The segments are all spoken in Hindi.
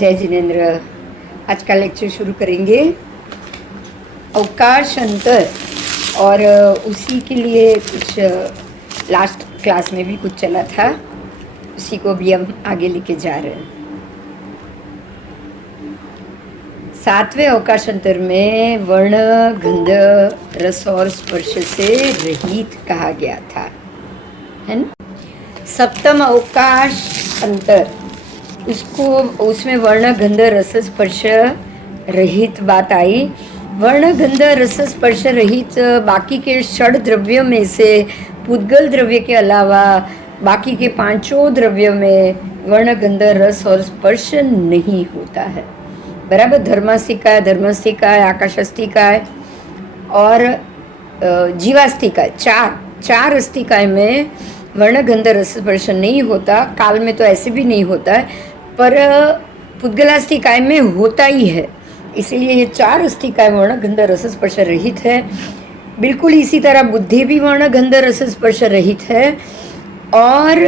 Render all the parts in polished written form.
जय जिनेन्द्र। आज का लेक्चर शुरू करेंगे अवकाश अंतर, और उसी के लिए कुछ लास्ट क्लास में भी कुछ चला था, उसी को भी हम आगे लेके जा रहे हैं। 7वें अवकाश अंतर में वर्ण, गंध, रस और स्पर्श से रहित कहा गया था, है ना। 7वां अवकाश अंतर, उसमें वर्ण, गंध, रस, स्पर्श रहित बात आई। वर्ण, गंध, रस, स्पर्श रहित बाकी के षड द्रव्यों में से पुद्गल द्रव्य के अलावा बाकी के 5 द्रव्यों में वर्ण, गंध, रस और स्पर्श नहीं होता है। बराबर। धर्मास्तिकाय, धर्मस्तिकाय, आकाशास्तिकाय और जीवास्तिकाय, चार अस्तिकाय में वर्ण, गंध, रस, स्पर्श नहीं होता। काल में तो ऐसे भी नहीं होता है, पर पुद्गलास्तिकाय में होता ही है। इसलिए ये 4 अस्तिकाय वर्ण, गंध, रस, स्पर्श रहित है। बिल्कुल इसी तरह बुद्धि भी वर्ण, गंध, रस, स्पर्श रहित है, और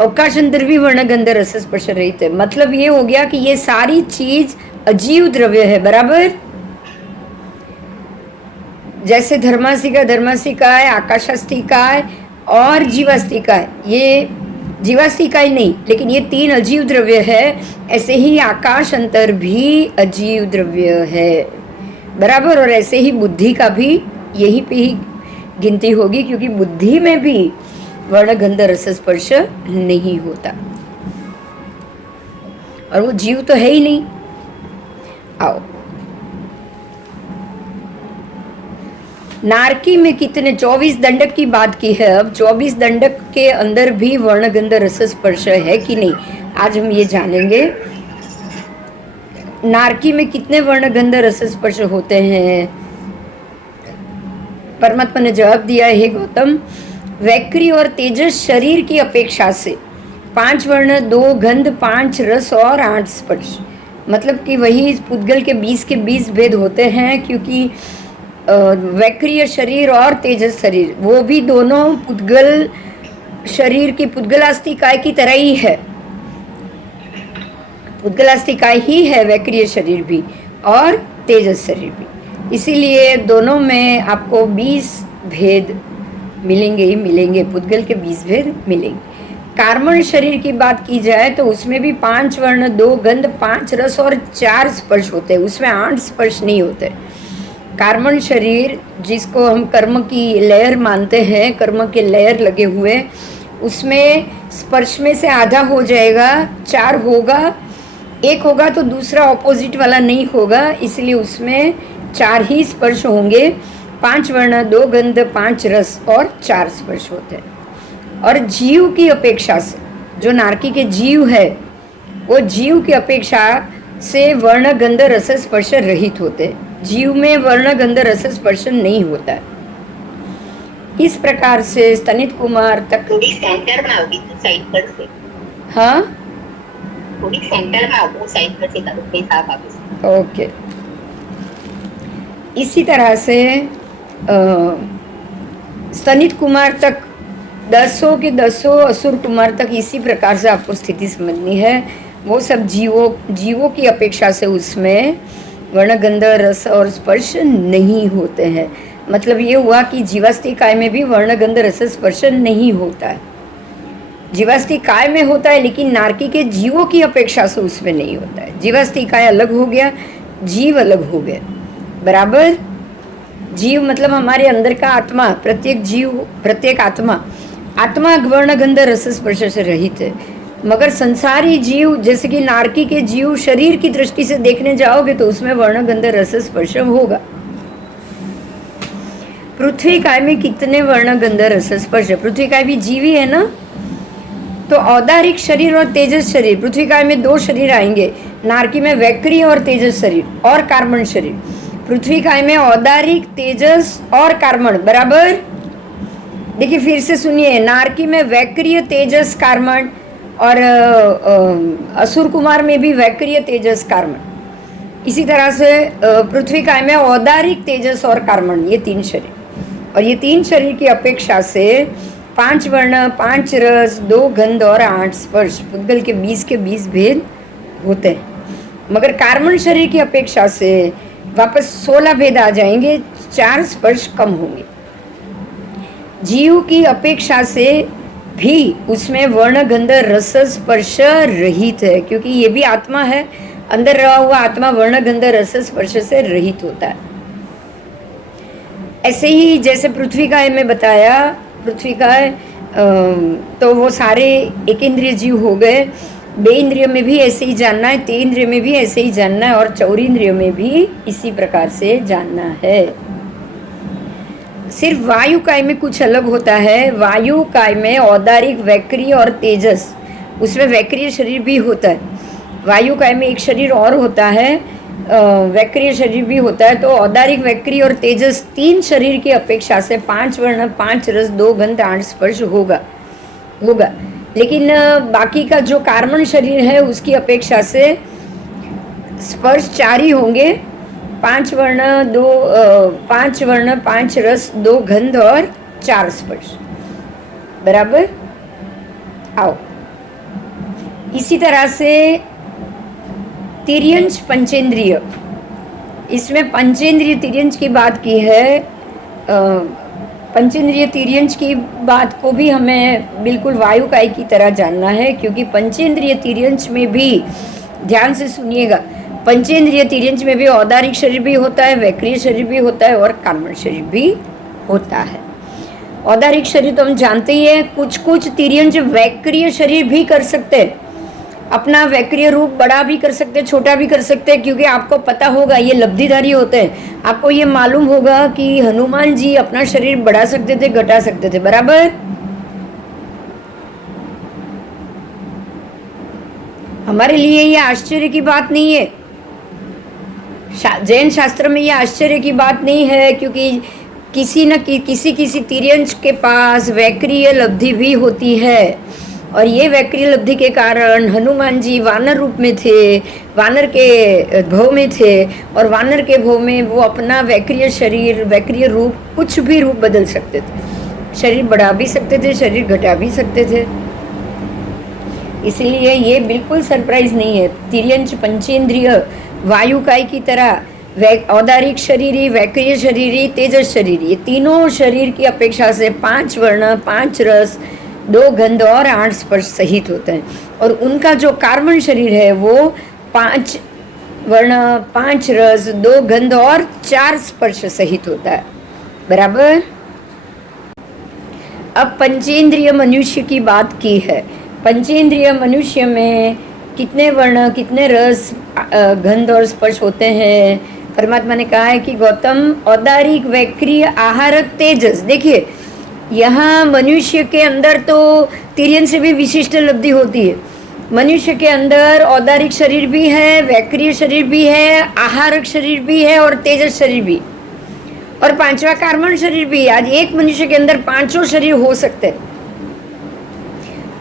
अवकाशांतर भी वर्ण, गंध, रस, स्पर्श रहित है। मतलब ये हो गया कि ये सारी चीज अजीव द्रव्य है। बराबर। जैसे धर्मास्तिकाय, आकाशास्तिकाय और जीवास्तिकाय, ये जीवास्तिकाय नहीं, लेकिन ये 3 अजीव द्रव्य है। ऐसे ही आकाश अंतर भी अजीव द्रव्य है। बराबर। और ऐसे ही बुद्धि का भी यहीं पे ही गिनती होगी, क्योंकि बुद्धि में भी वर्ण, गंध, रस, स्पर्श नहीं होता, और वो जीव तो है ही नहीं। आओ, नारकी में कितने 24 दंडक की बात की है। अब 24 दंडक के अंदर भी वर्ण, गंध, रस, स्पर्श है कि नहीं, आज हम ये जानेंगे। नारकी में कितने वर्ण, गंध, रस, स्पर्श होते हैं। परमात्मा ने जवाब दिया, हे गौतम, वैक्री और तेजस शरीर की अपेक्षा से 5 वर्ण, 2 गंध, 5 रस और 8 स्पर्श। मतलब कि वही पुद्गल के 20 के 20 भेद होते हैं, क्योंकि वैक्रीय शरीर और तेजस शरीर, वो भी दोनों पुद्गल शरीर की पुद्गलास्तिकाय की तरह ही है। पुद्गलास्तिकाय ही है वैक्रीय शरीर भी और तेजस शरीर भी। इसीलिए दोनों में आपको 20 भेद मिलेंगे ही मिलेंगे, पुद्गल के 20 भेद मिलेंगे। कार्मण शरीर की बात की जाए तो उसमें भी 5 वर्ण, 2 गंध, 5 रस और 4 स्पर्श होते हैं। उसमें 8 स्पर्श नहीं होते। कार्मण शरीर, जिसको हम कर्म की लेयर मानते हैं, कर्म के लेयर लगे हुए, उसमें स्पर्श में से आधा हो जाएगा, 4 होगा, 1 होगा तो दूसरा ऑपोजिट वाला नहीं होगा, इसलिए उसमें 4 ही स्पर्श होंगे। 5 वर्ण, 2 गंध, 5 रस और 4 स्पर्श होते हैं। और जीव की अपेक्षा से, जो नारकी के जीव है, वो जीव की अपेक्षा से वर्ण, गंध, रस, स्पर्श रहित होते हैं। जीव में वर्ण, गंध, रस, स्पर्श नहीं होता है। इस प्रकार से स्तनित कुमार तक थोड़ी सेंटर में आओगी तो साइड पर से। हाँ, थोड़ी सेंटर में आओ, साइड पर से करो के साथ वापस। ओके। इसी तरह से स्तनित कुमार तक, 10 के 10 असुर कुमार तक, इसी प्रकार से आपको स्थिति समझनी है। वो सब जीवों की अपेक्षा से उसमें वर्ण, गंध, रस और स्पर्श नहीं होते हैं। मतलब ये हुआ कि जीवास्तिकाय में भी वर्ण, गंध, रस, स्पर्श नहीं होता है। जीवास्तिकाय में होता है, लेकिन नारकी के जीवों की अपेक्षा से उसमें नहीं होता है। जीवास्तिकाय अलग हो गया, जीव अलग हो गया। बराबर। जीव मतलब हमारे अंदर का आत्मा, प्रत्येक जीव, प्रत्येक आत्मा वर्ण, गंध, रस, स्पर्श से रहित है। मगर संसारी जीव, जैसे कि नारकी के जीव, शरीर की दृष्टि से देखने जाओगे तो उसमें वर्ण, गंध, रस, स्पर्श होगा। पृथ्वी काय में कितने वर्ण, गंध, रस, स्पर्श है। पृथ्वी काय भी जीवी है ना। तो औदारिक शरीर और तेजस शरीर, पृथ्वी काय में 2 शरीर आएंगे। नारकी में वैक्री और तेजस शरीर और कार्बन शरीर। पृथ्वी काय में औदारिक, तेजस और कार्बन। बराबर। देखिए फिर से सुनिए, नारकी में वैक्रीय, तेजस, कार्बन, और असुर कुमार में भी वैक्रीय, तेजस, कार्बन। इसी तरह से पृथ्वी काय में औदारिक, तेजस और कार्बन, ये 3 शरीर। और ये 3 शरीर की अपेक्षा से 5 वर्ण, 5 रस, 2 गंध और 8 स्पर्श, पुद्गल के 20 भेद होते हैं। मगर कार्बन शरीर की अपेक्षा से वापस 16 भेद आ जाएंगे, 4 स्पर्श कम होंगे। जीव की अपेक्षा से भी उसमें वर्ण गंध रस स्पर्श रहित है, क्योंकि ये भी आत्मा है, अंदर रहा हुआ आत्मा वर्ण गंध रस स्पर्श से रहित होता है। ऐसे ही जैसे पृथ्वी का में बताया, पृथ्वी का तो वो सारे एक इंद्रिय जीव हो गए, बे इंद्रिय में भी ऐसे ही जानना है, ते इंद्रिय में भी ऐसे ही जानना है, और चौर इंद्रिय में भी इसी प्रकार से जानना है। सिर्फ वायु काय में कुछ अलग होता है। वायु काय में औदारिक, वैक्रिय और तेजस, उसमें वैक्रिय शरीर भी होता है। वायु काय में एक शरीर और होता है, वैक्रिय शरीर भी होता है। तो औदारिक, वैक्रिय और तेजस 3 शरीर की अपेक्षा से 5 वर्ण, 5 रस, 2 गंध, 8 स्पर्श होगा। लेकिन बाकी का जो कार्बन शरीर है उसकी अपेक्षा से स्पर्श 4 ही होंगे, 5 वर्ण, 5 रस, 2 गंध और 4 स्पर्श। बराबर? आओ, इसी तरह से तिर्यंच पंचेंद्रिय, इसमें पंचेंद्रिय तिर्यंच की बात की है। पंचेंद्रिय तिर्यंच की बात को भी हमें बिल्कुल वायुकाय की तरह जानना है, क्योंकि पंचेंद्रिय तिर्यंच में भी, ध्यान से सुनिएगा, पंचेंद्रिय तिर्यंच में भी औदारिक शरीर भी होता है, वैक्रिय शरीर भी होता है और कार्बन शरीर भी होता है। औदारिक शरीर तो हम जानते ही हैं, कुछ कुछ तिर्यंच वैक्रिय शरीर भी कर सकते हैं, अपना वैक्रिय रूप बड़ा भी कर सकते हैं, छोटा भी कर सकते हैं, क्योंकि आपको पता होगा ये लब्धिधारी होते हैं। आपको ये मालूम होगा कि हनुमान जी अपना शरीर बढ़ा सकते थे, घटा सकते थे। बराबर? हमारे लिए ये आश्चर्य की बात नहीं है, जैन शास्त्र में ये आश्चर्य की बात नहीं है, क्योंकि किसी तिर्यंच के पास वैक्रिय लब्धि भी होती है, और ये वैक्रिय लब्धि के कारण हनुमान जी वानर रूप में थे, वानर के भव में थे, और वानर के भव में वो अपना वैक्रिय शरीर, वैक्रिय रूप, कुछ भी रूप बदल सकते थे, शरीर बढ़ा भी सकते थे, शरीर घटा भी सकते थे। इसलिए ये बिल्कुल सरप्राइज नहीं है। तिर्यंच पंचेंद्रिय वायुकाय की तरह औदारिक शरीरी, वैक्रिय शरीरी, तेजस शरीरी, ये तीनों शरीर की अपेक्षा से 5 वर्ण, 5 रस, 2 गंध और 8 स्पर्श सहित होते हैं। और उनका जो कार्बन शरीर है वो 5 वर्ण, 5 रस, 2 गंध और 4 स्पर्श सहित होता है। बराबर? अब पंचेंद्रिय मनुष्य की बात की है। पंचेंद्रिय मनुष्य में कितने वर्ण, कितने रस, गंध और स्पर्श होते हैं? परमात्मा ने कहा है कि गौतम, औदारिक, वैक्रिय, आहारक, तेजस। देखिए, यहाँ मनुष्य के अंदर तो तिर्यन से भी विशिष्ट लब्धि होती है। मनुष्य के अंदर औदारिक शरीर भी है, वैक्रिय शरीर भी है, आहारक शरीर भी है और तेजस शरीर भी, और 5वां कार्बन शरीर भी। आज एक मनुष्य के अंदर 5 शरीर हो सकते हैं।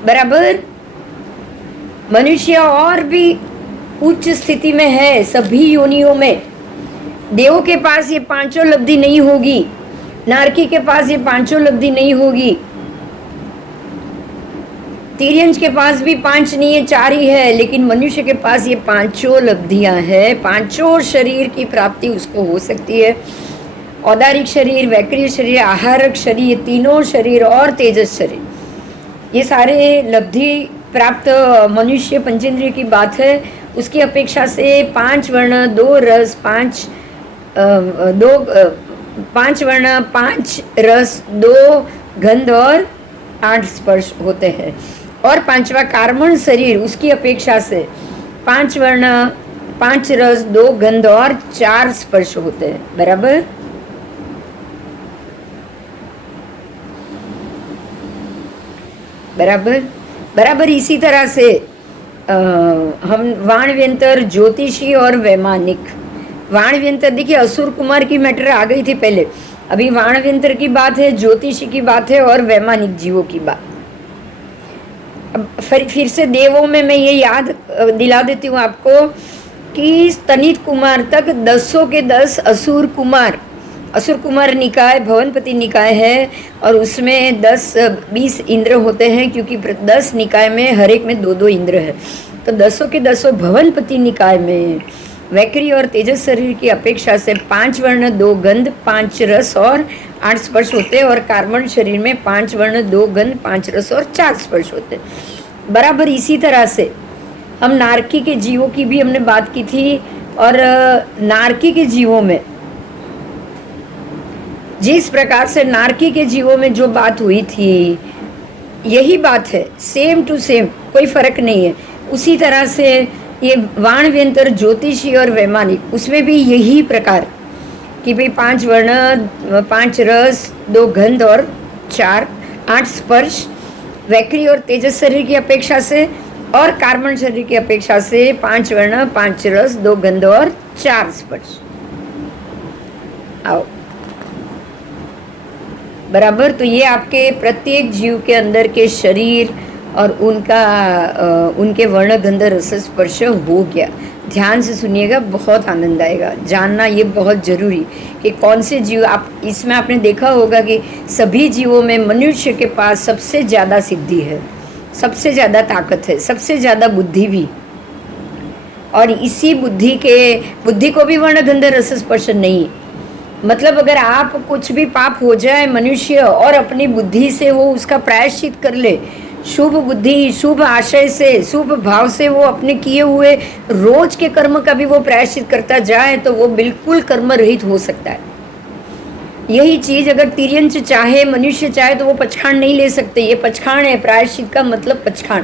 बराबर? मनुष्य और भी उच्च स्थिति में है सभी योनियों में। देवों के पास ये 5 लब्धि नहीं होगी, नारकी के पास ये 5 लब्धि नहीं होगी, तिर्यंच के पास भी 5 नहीं है, 4 ही है, लेकिन मनुष्य के पास ये 5 लब्धियां हैं। 5 शरीर की प्राप्ति उसको हो सकती है। औदारिक शरीर, वैक्रिय शरीर, आहारक शरीर, ये तीनों शरीर और तेजस शरीर, ये सारे लब्धि प्राप्त मनुष्य पंचेंद्रिय की बात है। उसकी अपेक्षा से 5 वर्ण, 2 रस, 5 वर्ण, 5 रस, 2 गंध और 8 स्पर्श होते हैं। और 5वां कार्बन शरीर, उसकी अपेक्षा से 5 वर्ण, 5 रस, 2 गंध और 4 स्पर्श होते हैं। बराबर? बराबर? बराबर इसी तरह से हम वाणव्यंतर, ज्योतिषी और वैमानिक। वाणव्यंतर, देखिए असुर कुमार की मैटर आ गई थी पहले, अभी वाणव्यंतर की बात है, ज्योतिषी की बात है और वैमानिक जीवों की बात। अब फिर से देवों में मैं ये याद दिला देती हूँ आपको कि स्तनित कुमार तक 10 के 10 असुर कुमार निकाय भवनपति निकाय है, और उसमें 10-20 इंद्र होते हैं, क्योंकि 10 निकाय में हर एक में 2-2 इंद्र है। तो दसों के दसों भवनपति निकाय में वैखरी और तेजस शरीर की अपेक्षा से 5 वर्ण 2 गंध 5 रस और 8 स्पर्श होते हैं, और कार्बन शरीर में 5 वर्ण 2 गंध 5 रस और 4 स्पर्श होते हैं। बराबर इसी तरह से हम नारकी के जीवों की भी हमने बात की थी, और नारकी के जीवों में जिस प्रकार से नारकी के जीवों में जो बात हुई थी यही बात है, सेम टू सेम, कोई फर्क नहीं है। उसी तरह से ये वाण व्यंतर ज्योतिषी और वैमानिक, उसमें भी यही प्रकार कि भाई 5 वर्ण 5 रस 2 गंध और 8 स्पर्श वैखरी और तेजस शरीर की अपेक्षा से, और कार्बन शरीर की अपेक्षा से 5 वर्ण 5 रस 2 गंध और 4 स्पर्श। आओ बराबर। तो ये आपके प्रत्येक जीव के अंदर के शरीर और उनके वर्ण गंध रस स्पर्श हो गया। ध्यान से सुनिएगा, बहुत आनंद आएगा। जानना ये बहुत ज़रूरी कि कौन से जीव, आप इसमें आपने देखा होगा कि सभी जीवों में मनुष्य के पास सबसे ज़्यादा सिद्धि है, सबसे ज़्यादा ताकत है, सबसे ज़्यादा बुद्धि भी। और इसी बुद्धि को भी वर्ण गंध रस स्पर्श नहीं, मतलब अगर आप कुछ भी पाप हो जाए मनुष्य और अपनी बुद्धि से वो उसका प्रायश्चित कर ले, शुभ बुद्धि शुभ आशय से शुभ भाव से वो अपने किए हुए रोज के कर्म का भी वो प्रायश्चित करता जाए, तो वो बिल्कुल कर्म रहित हो सकता है। यही चीज अगर तिर्यंच चाहे, मनुष्य चाहे, तो वो पचखाण नहीं ले सकते। ये पचखाण है, प्रायश्चित का मतलब पचखाण।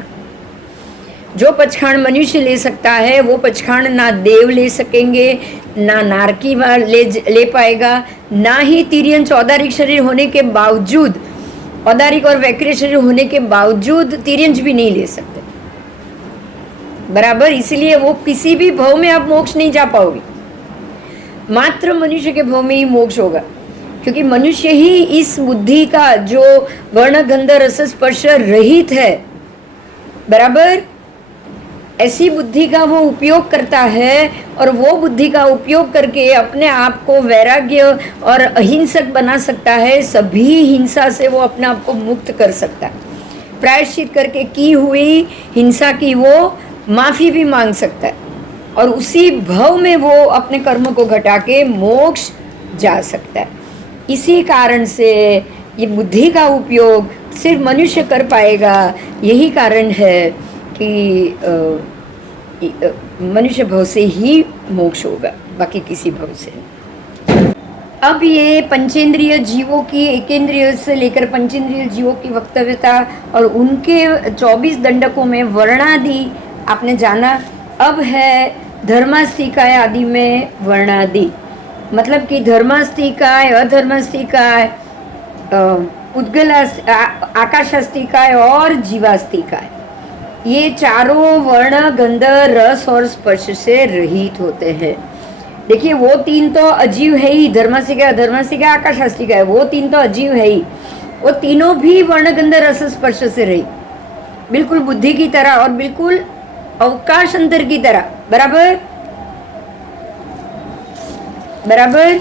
जो पचखाण मनुष्य ले सकता है वो पचखाण ना देव ले सकेंगे, ना नारकी ले पाएगा, ना ही तिर्यंच औदारिक शरीर होने के बावजूद, औदारिक और वैक्रिय शरीर होने के बावजूद तिर्यंच भी नहीं ले सकते। बराबर। इसलिए वो किसी भी भव में आप मोक्ष नहीं जा पाओगे, मात्र मनुष्य के भव में ही मोक्ष होगा, क्योंकि मनुष्य ही इस बुद्धि का जो वर्ण गंध रस स्पर्श रहित है, बराबर, ऐसी बुद्धि का वो उपयोग करता है, और वो बुद्धि का उपयोग करके अपने आप को वैराग्य और अहिंसक बना सकता है। सभी हिंसा से वो अपने आप को मुक्त कर सकता है। प्रायश्चित करके की हुई हिंसा की वो माफ़ी भी मांग सकता है, और उसी भव में वो अपने कर्म को घटा के मोक्ष जा सकता है। इसी कारण से ये बुद्धि का उपयोग सिर्फ मनुष्य कर पाएगा। यही कारण है कि मनुष्य भव से ही मोक्ष होगा, बाकी किसी भव से नहीं। अब ये पंचेंद्रिय जीवों की, एकेंद्रिय से लेकर पंचेंद्रिय जीवों की वक्तव्यता और उनके 24 दंडकों में वर्णादि आपने जाना। अब है धर्मास्तिकाय आदि में वर्णादि, मतलब कि धर्मास्तिकाय, अधर्मास्तिकाय, उद्गल आकाशास्तिकाय और जीवास्तिकाय, ये चारों वर्ण गंध रस और स्पर्श से रहित होते हैं। देखिए वो 3 तो अजीव है ही, धर्मास्तिकाय, अधर्मास्तिकाय, आकाशास्तिकाय, वो 3 तो अजीव है ही। वो तीनों भी वर्ण गंध रस स्पर्श से रहित, बिल्कुल बुद्धि की तरह और बिल्कुल अवकाश अंतर की तरह। बराबर बराबर।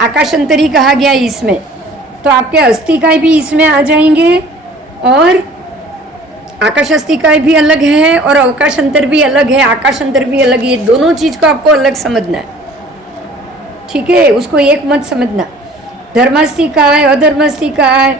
आकाशांतरी कहा गया इसमें, तो आपके अस्तिकाय भी इसमें आ जाएंगे, और आकाशास्तिकाय भी अलग है और अवकाशांतर भी अलग है, आकाशांतर भी अलग है। ये दोनों चीज को आपको अलग समझना है, ठीक है, उसको एक मत समझना। धर्मास्तिकाय, अधर्मास्तिकाय,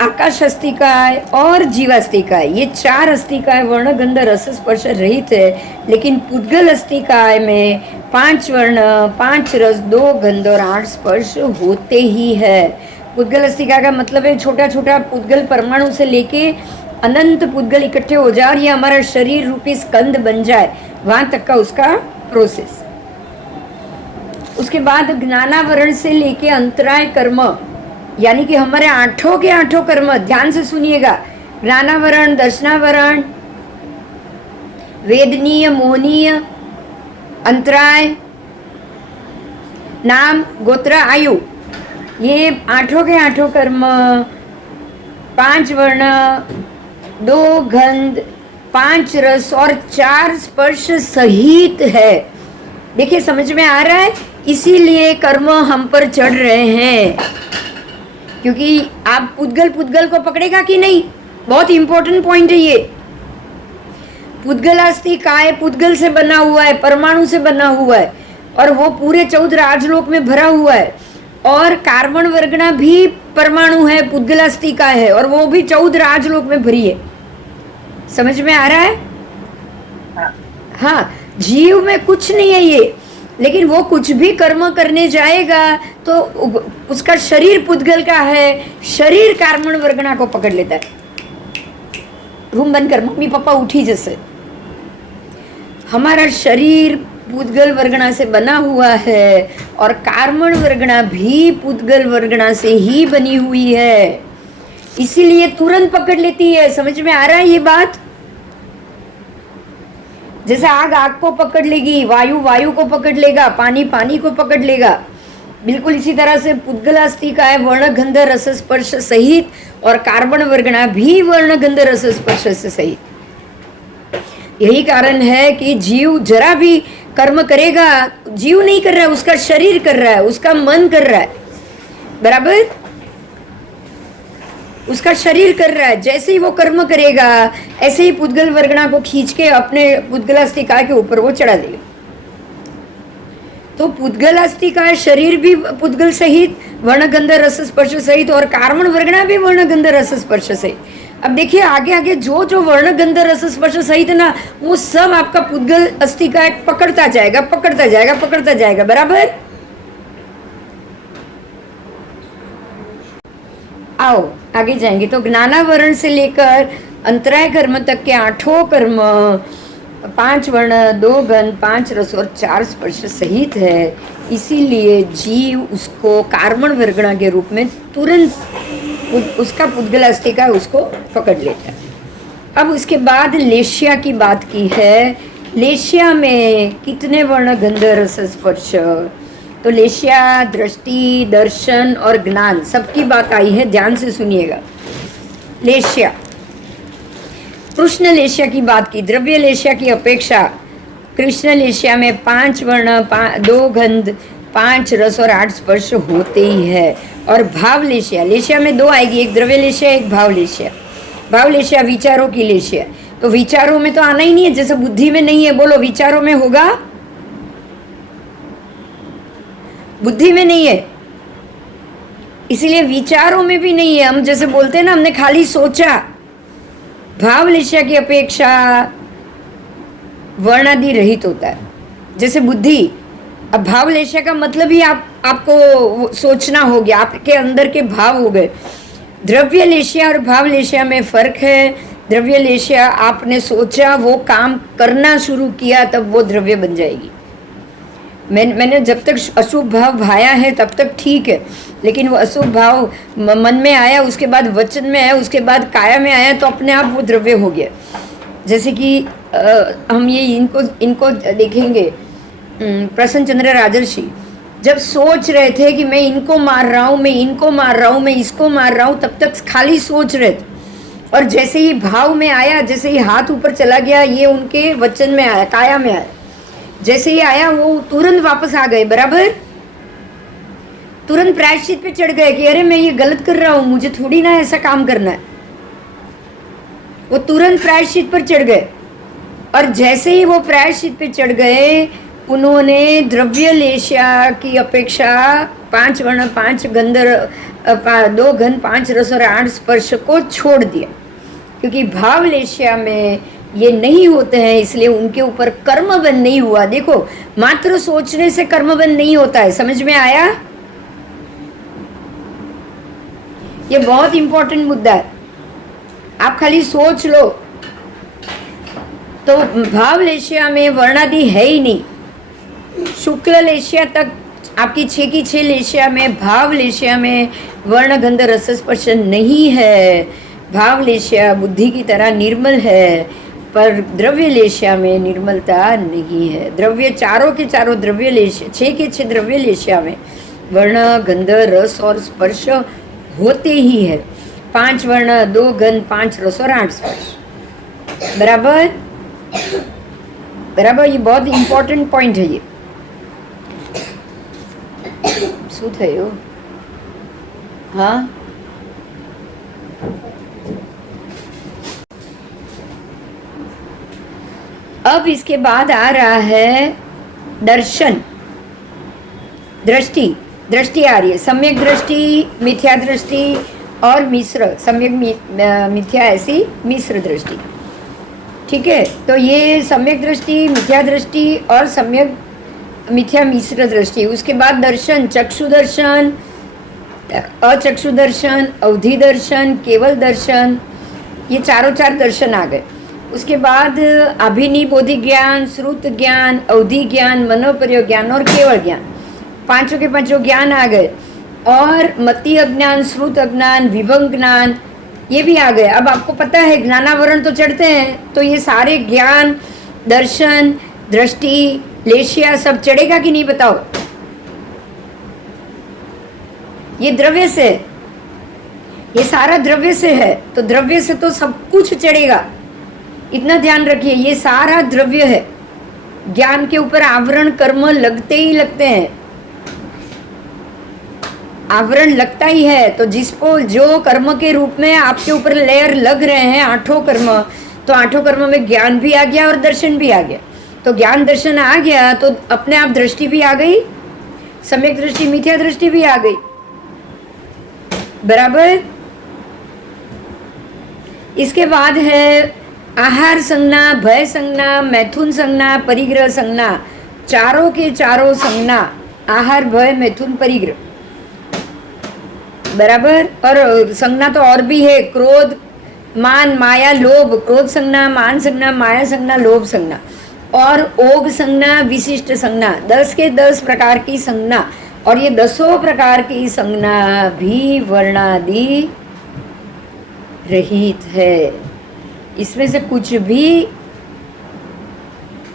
आकाशास्तिकाय और जीवास्तिकाय, ये 4 अस्तिकाय वर्ण गंध रस स्पर्श रहित है। लेकिन पुद्गल अस्तिकाय में 5 वर्ण 5 रस 2 गंध और 8 स्पर्श होते ही है। पुद्गल अस्तिकाय का मतलब है छोटा छोटा पुद्गल परमाणु से लेके अनंत पुद्गल इकट्ठे हो जाए और ये हमारा शरीर रूपी स्कंद बन जाए, वहां तक का उसका प्रोसेस। उसके बाद ज्ञानावरण से लेके अंतराय कर्म, यानी कि हमारे 8 के 8 कर्म, ध्यान से सुनिएगा, ज्ञानावरण, दर्शनावरण, वेदनीय, मोहनीय, अंतराय, नाम, गोत्र, आयु, ये 8 के 8 कर्म 5 वर्ण 2 गंध 5 रस और 4 स्पर्श सहित है। देखिए समझ में आ रहा है, इसीलिए कर्म हम पर चढ़ रहे हैं, क्योंकि आप पुद्गल को पकड़ेगा कि नहीं, बहुत इंपॉर्टेंट पॉइंट है ये। पुद्गलास्थि काय पुद्गल से बना हुआ है, परमाणु से बना हुआ है, और वो पूरे 14 राजलोक में भरा हुआ है। और कार्बन वर्गना भी परमाणु है, पुद्गलास्थि का है, और वो भी 14 राजलोक में भरी है। समझ में आ रहा है? हाँ, जीव में कुछ नहीं है ये, लेकिन वो कुछ भी कर्म करने जाएगा तो उसका शरीर पुद्गल का है, शरीर कार्बन वर्गना को पकड़ लेता है। रूम बंद कर, मम्मी पापा उठी जैसे। हमारा शरीर पुद्गल वर्गना से बना हुआ है, और कार्बन वर्गना भी पुद्गल वर्गना से ही बनी हुई है, इसीलिए तुरंत पकड़ लेती है। समझ में आ रहा है ये बात? जैसे आग आग को पकड़ लेगी, वायु वायु को पकड़ लेगा, पानी पानी को पकड़ लेगा, बिल्कुल इसी तरह से पुद्गलास्थि का है वर्ण गंध रस स्पर्श सहित, और कार्बन वर्गना भी वर्ण गंध रस स्पर्श से सहित। यही कारण है कि जीव जरा भी कर्म करेगा, जीव नहीं कर रहा है, उसका शरीर कर रहा है, उसका मन कर रहा है, बराबर? उसका शरीर कर रहा है। जैसे ही वो कर्म करेगा, ऐसे ही पुद्गल वर्गना को खींच के अपने पुद्गलास्तिका के ऊपर वो चढ़ा देगा। तो पुद्गलास्तिका शरीर भी पुद्गल सहित, वर्णगंध रस स्पर्श सहित, और कार्बन वर्गना भी वर्णगंध रस स्पर्श सहित। अब देखिए आगे आगे जो जो वर्णगंध रस स्पर्श सहित ना, वो सब आपका पुद्गल अस्तिका पकड़ता जाएगा, पकड़ता जाएगा, पकड़ता जाएगा, बराबर? आओ आगे जाएंगे। तो ज्ञानावरण से लेकर अंतराय कर्म तक के 8 कर्म 5 वर्ण 2 गण 5 रस और 4 स्पर्श सहित है, इसीलिए जीव उसको कार्बन वर्गना के रूप में तुरंत उसका पुद्गलास्तिका उसको पकड़ लेता है। अब उसके बाद लेश्या की बात की है। लेश्या में कितने वर्ण गंध रस स्पर्श? तो लेश्या दृष्टि, दर्शन और ज्ञान सबकी बात आई है, ध्यान से सुनिएगा। लेश्या, कृष्ण लेश्या की बात की। द्रव्य लेश्या की अपेक्षा कृष्ण लेश्या में 5 वर्ण 2 गंध 5 रस और 8 स्पर्श होते ही है। और भाव लेश्या, लेश्या में 2 आएगी, एक द्रव्य लेश्या, एक भाव लेश्या। भाव लेश्या विचारों की लेश्या, तो विचारों में तो आना ही नहीं है, जैसे बुद्धि में नहीं है। बोलो, विचारों में होगा? बुद्धि में नहीं है, इसीलिए विचारों में भी नहीं है। हम जैसे बोलते हैं ना, हमने खाली सोचा। भाव लेश्या की अपेक्षा वर्णादि रहित होता है, जैसे बुद्धि। अब भाव लेश्या का मतलब ही आपको सोचना हो गया, आपके अंदर के भाव हो गए। द्रव्य लेश्या और भाव लेश्या में फर्क है। द्रव्य लेश्या आपने सोचा, वो काम करना शुरू किया, तब वो द्रव्य बन जाएगी। मैंने जब तक अशुभ भाव भाया है तब तक ठीक है, लेकिन वो अशुभ भाव मन में आया, उसके बाद वचन में आया, उसके बाद काया में आया, तो अपने आप वो द्रव्य हो गया। जैसे कि हम ये इनको देखेंगे। प्रसन्न चंद्र राजर्षि जब सोच रहे थे कि मैं इनको मार रहा हूँ, मैं इनको मार रहा हूँ, मैं इसको मार रहा हूँ, तब तक खाली सोच रहे थे। और जैसे ही भाव में आया, जैसे ही हाथ ऊपर चला गया, ये उनके वचन में आया, काया में आया, जैसे ही आया वो तुरंत वापस आ गए, बराबर? तुरंत प्रायश्चित पे चढ़ गए कि अरे मैं ये गलत कर रहा हूँ, मुझे थोड़ी ना ऐसा काम करना है। वो तुरंत प्रायश्चित पर चढ़ गए। और जैसे ही वो प्रायश्चित पे चढ़ गए, उन्होंने द्रव्य लेश्या की अपेक्षा 5 वर्ण 5 गंध 2 गंध 5 रस और 8 स्पर्श को छोड़ दिया, क्योंकि भाव लेश्या में ये नहीं होते हैं, इसलिए उनके ऊपर कर्म बंध नहीं हुआ। देखो, मात्र सोचने से कर्म बंध नहीं होता है। समझ में आया? ये बहुत इंपॉर्टेंट मुद्दा है। आप खाली सोच लो तो भाव लेश्या में वर्णादि है ही नहीं। शुक्ल लेश्या तक आपकी 6 की 6 लेश्या में, भाव लेश्या में वर्ण गंध रस स्पर्श नहीं है। भाव लेश्या बुद्धि की तरह निर्मल है, पर द्रव्य लेश्या में निर्मलता नहीं है। द्रव्य चारों के चारों द्रव्य लेश्या, 6 के 6 द्रव्य लेश्या में वर्ण गंध रस और स्पर्श होते ही है। 5 वर्ण 2 गंध 5 रस और 8 स्पर्श, बराबर? बराबर, ये बहुत इंपॉर्टेंट पॉइंट है। ये શું થયું? હા, अब इसके बाद आ रहा है दर्शन, दृष्टि। दृष्टि आ रही है, सम्यक दृष्टि, मिथ्या दृष्टि और मिश्र, सम्यक मिथ्या ऐसी मिश्र दृष्टि। ठीक है, तो ये सम्यक दृष्टि, मिथ्या दृष्टि और सम्यक मिथ्या मिश्र दृष्टि। उसके बाद दर्शन, चक्षु दर्शन, अचक्षु दर्शन, अवधि दर्शन, केवल दर्शन, ये चारों चार दर्शन आ गए। उसके बाद अभिनिबोधि ज्ञान, श्रुत ज्ञान, अवधि ज्ञान, मनोप्रयोग ज्ञान और केवल ज्ञान, पांचों के पांचों ज्ञान आ गए। और मति अज्ञान, श्रुत अज्ञान, विभंग ज्ञान, ये भी आ गए। अब आपको पता है ज्ञानावरण तो चढ़ते हैं, तो ये सारे ज्ञान, दर्शन, दृष्टि, लेशिया सब चढ़ेगा कि नहीं बताओ? ये द्रव्य से, ये सारा द्रव्य से है, तो द्रव्य से तो सब कुछ चढ़ेगा। इतना ध्यान रखिए, ये सारा द्रव्य है। ज्ञान के ऊपर आवरण कर्म लगते ही लगते हैं, आवरण लगता ही है। तो जिसको जो कर्म के रूप में आपके ऊपर लेयर लग रहे हैं, आठों कर्म, तो आठों कर्म में ज्ञान भी आ गया और दर्शन भी आ गया। तो ज्ञान दर्शन आ गया तो अपने आप दृष्टि भी आ गई, सम्यक दृष्टि, मिथ्या दृष्टि भी आ गई। बराबर। इसके बाद है आहार संज्ञा, भय संज्ञा, मैथुन संज्ञा, परिग्रह संज्ञा, चारों के चारों संज्ञा, आहार, भय, मैथुन, परिग्रह। बराबर। और संज्ञा तो और भी है, क्रोध, मान, माया, लोभ, क्रोध संज्ञा, मान संज्ञा, माया संज्ञा, लोभ संज्ञा और ओग संज्ञा, विशिष्ट संज्ञा, 10 के 10 प्रकार की संज्ञा। और ये 10 प्रकार की संज्ञा भी वर्णादि रहित है। इसमें से कुछ भी,